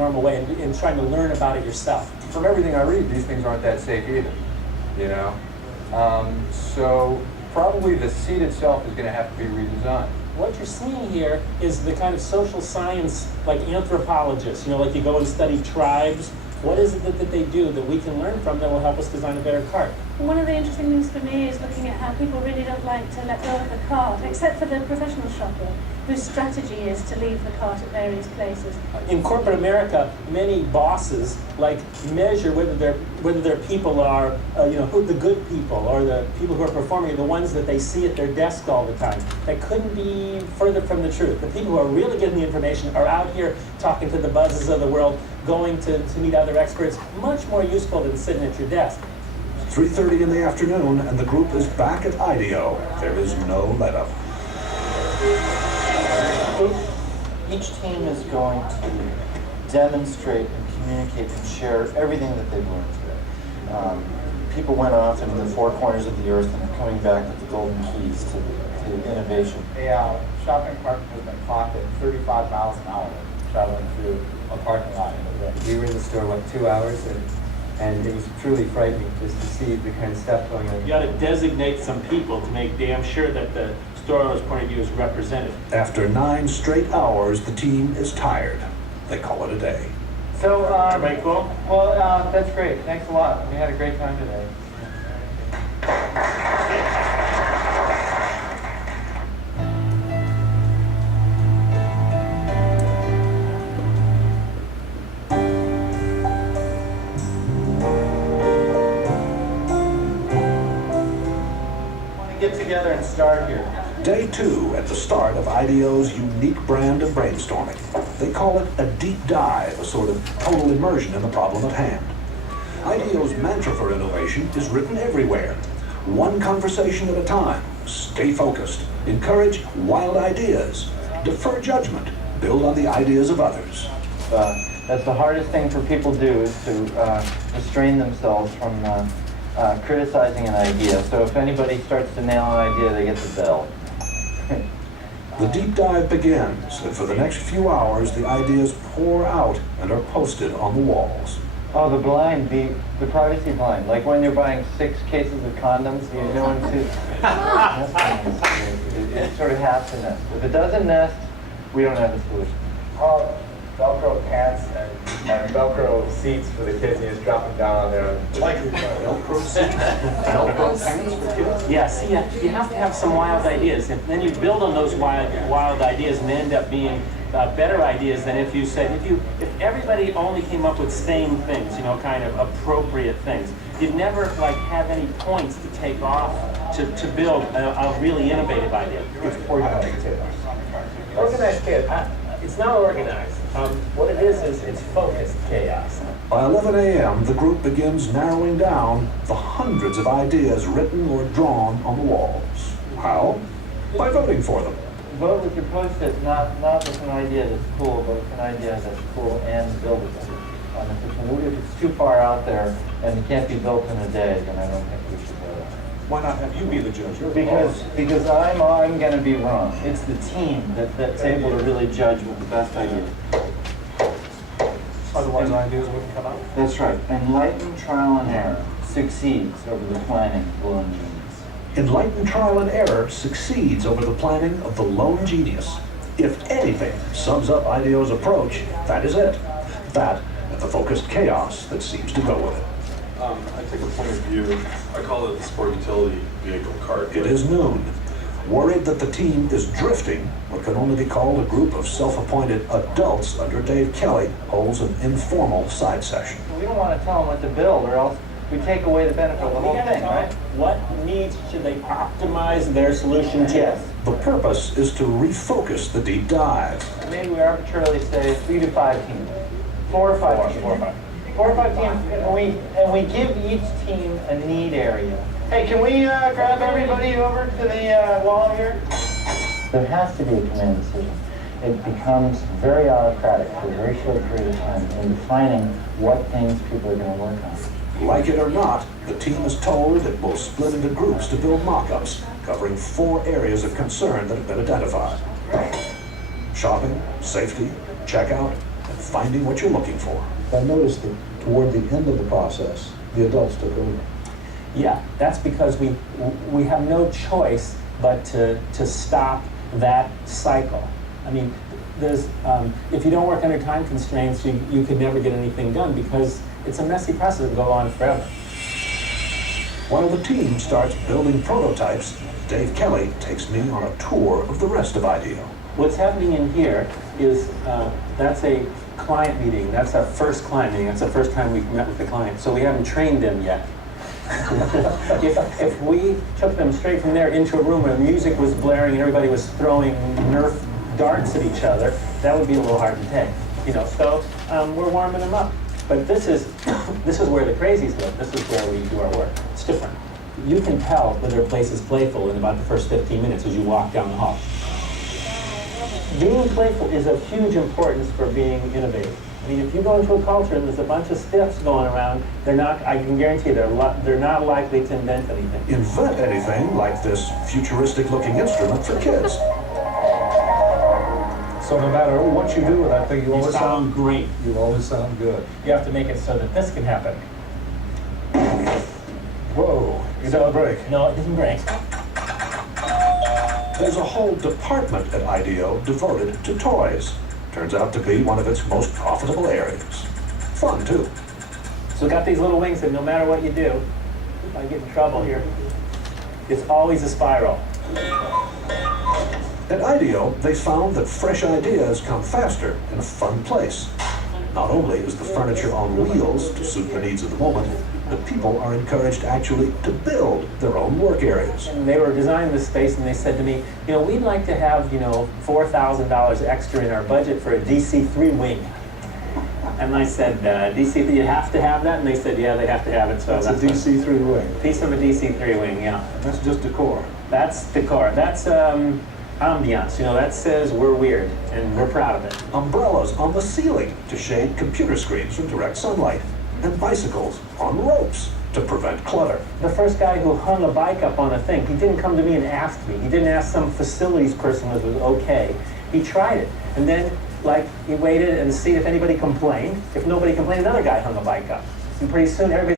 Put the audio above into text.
normal way and trying to learn about it yourself. From everything I read, these things aren't that safe either, you know? So probably the seat itself is going to have to be redesigned. What you're seeing here is the kind of social science, like anthropologists, you know, like you go and study tribes. What is it that they do that we can learn from that will help us design a better cart? One of the interesting things for me is looking at how people really don't like to let go of the cart, except for the professional shopper, whose strategy is to leave the cart at various places. In corporate America, many bosses measure whether their people are, who the good people or the people who are performing, the ones that they see at their desk all the time. That couldn't be further from the truth. The people who are really getting the information are out here talking to the buzzes of the world, going to meet other experts, much more useful than sitting at your desk. 3:30 in the afternoon, and the group is back at IDEO. There is no let-up. Each team is going to demonstrate and communicate and share everything that they've learned today. People went off into the four corners of the earth and are coming back with the golden keys to innovation. A shopping cart has been clocked at 35 miles an hour traveling through a parking lot in the wind. We were in the store, 2 hours, and it was truly frightening just to see the kind of stuff going on. You got to designate some people to make damn sure that the store owner's point of view is represented. After 9 straight hours, the team is tired. They call it a day. So, Everybody cool? Well, that's great. Thanks a lot. We had a great time today. Get together and start here. Day 2 at the start of IDEO's unique brand of brainstorming. They call it a deep dive, a sort of total immersion in the problem at hand. IDEO's mantra for innovation is written everywhere. One conversation at a time. Stay focused. Encourage wild ideas. Defer judgment. Build on the ideas of others. That's the hardest thing for people to do, is to restrain themselves from criticizing an idea. So if anybody starts to nail an idea, they get the bell. The deep dive begins, and for the next few hours, the ideas pour out and are posted on the walls. Oh, the blind, the privacy blind. Like when you're buying 6 cases of condoms, you know when it sort of has to nest. If it doesn't nest, we don't have a solution. Velcro pants and Velcro seats for the kids, and you just drop them down on there. Like Velcro seats? Velcro pants for kids? Yeah, see, you have to have some wild ideas, and then you build on those wild ideas and they end up being better ideas than if you said, if everybody only came up with same things, kind of appropriate things, you'd never have any points to take off to build a really innovative idea. It's organized. Organized chaos. It's not organized. What it is it's focused chaos. By 11 a.m., the group begins narrowing down the hundreds of ideas written or drawn on the walls. How? By voting for them. Vote with your post-it, not with an idea that's cool, but with an idea that's cool and buildable. If it's too far out there and it can't be built in a day, then I don't think we should vote on it. Why not have you be the judge? Because I'm going to be wrong. It's the team that's able to really judge what the best idea is. Otherwise, ideas wouldn't come out. That's right. Enlightened trial and error succeeds over the planning of the lone genius. Enlightened trial and error succeeds over the planning of the lone genius. If anything sums up IDEO's approach, that is it. That and the focused chaos that seems to go with it. I take a point of view, I call it the sport utility vehicle cart. It is noon. Worried that the team is drifting, what can only be called a group of self-appointed adults under Dave Kelly holds an informal side session. We don't want to tell them what to build, or else we take away the benefit of the whole thing, right? What needs should they optimize their solution to? Yes. The purpose is to refocus the deep dive. Maybe we arbitrarily say 3 to 5 teams. 4 or 5 teams. 4 or 5 teams, and we give each team a need area. Hey, can we grab everybody over to the wall here? There has to be a command decision. It becomes very autocratic for a very short period of time in defining what things people are going to work on. Like it or not, the team is told it will split into groups to build mock-ups, covering 4 areas of concern that have been identified. Shopping, safety, checkout, and finding what you're looking for. I noticed that toward the end of the process, the adults took over. Yeah, that's because we have no choice but to stop that cycle. I mean, there's if you don't work under time constraints, you could never get anything done because it's a messy process that will go on forever. While the team starts building prototypes, Dave Kelly takes me on a tour of the rest of IDEO. What's happening in here is that's a client meeting. That's our first client meeting. That's the first time we've met with the client. So we haven't trained them yet. if we took them straight from there into a room where music was blaring and everybody was throwing Nerf darts at each other, that would be a little hard to take. You know, so we're warming them up. But this is where the crazies live. This is where we do our work. It's different. You can tell whether a place is playful in about the first 15 minutes as you walk down the hall. Being playful is of huge importance for being innovative. I mean, if you go into a culture and there's a bunch of stiffs going around, they're not, I can guarantee they're not likely to invent anything. Invent anything like this futuristic-looking instrument for kids. So no matter what you do with that thing, you always sound great. You always sound good. You have to make it so that this can happen. Whoa, it didn't break. No, it didn't break. There's a whole department at IDEO devoted to toys. Turns out to be one of its most profitable areas. Fun, too. So we got these little wings that no matter what you do, if I get in trouble here, it's always a spiral. At IDEO, they found that fresh ideas come faster in a fun place. Not only is the furniture on wheels to suit the needs of the moment, but people are encouraged actually to build their own work areas. And they were designing this space and they said to me, you know, we'd like to have, you know, $4,000 extra in our budget for a DC-3 wing. And I said, DC, you have to have that? And they said, yeah, they have to have it. So That's a DC-3 wing. Piece of a DC-3 wing, yeah. That's just decor. That's decor. That's ambiance. You know, that says we're weird and we're proud of it. Umbrellas on the ceiling to shade computer screens from direct sunlight. And bicycles on ropes to prevent clutter. The first guy who hung a bike up on a thing, he didn't come to me and ask me. He didn't ask some facilities person if it was okay. He tried it. And then, like, he waited and see if anybody complained. If nobody complained, another guy hung a bike up. And pretty soon, everybody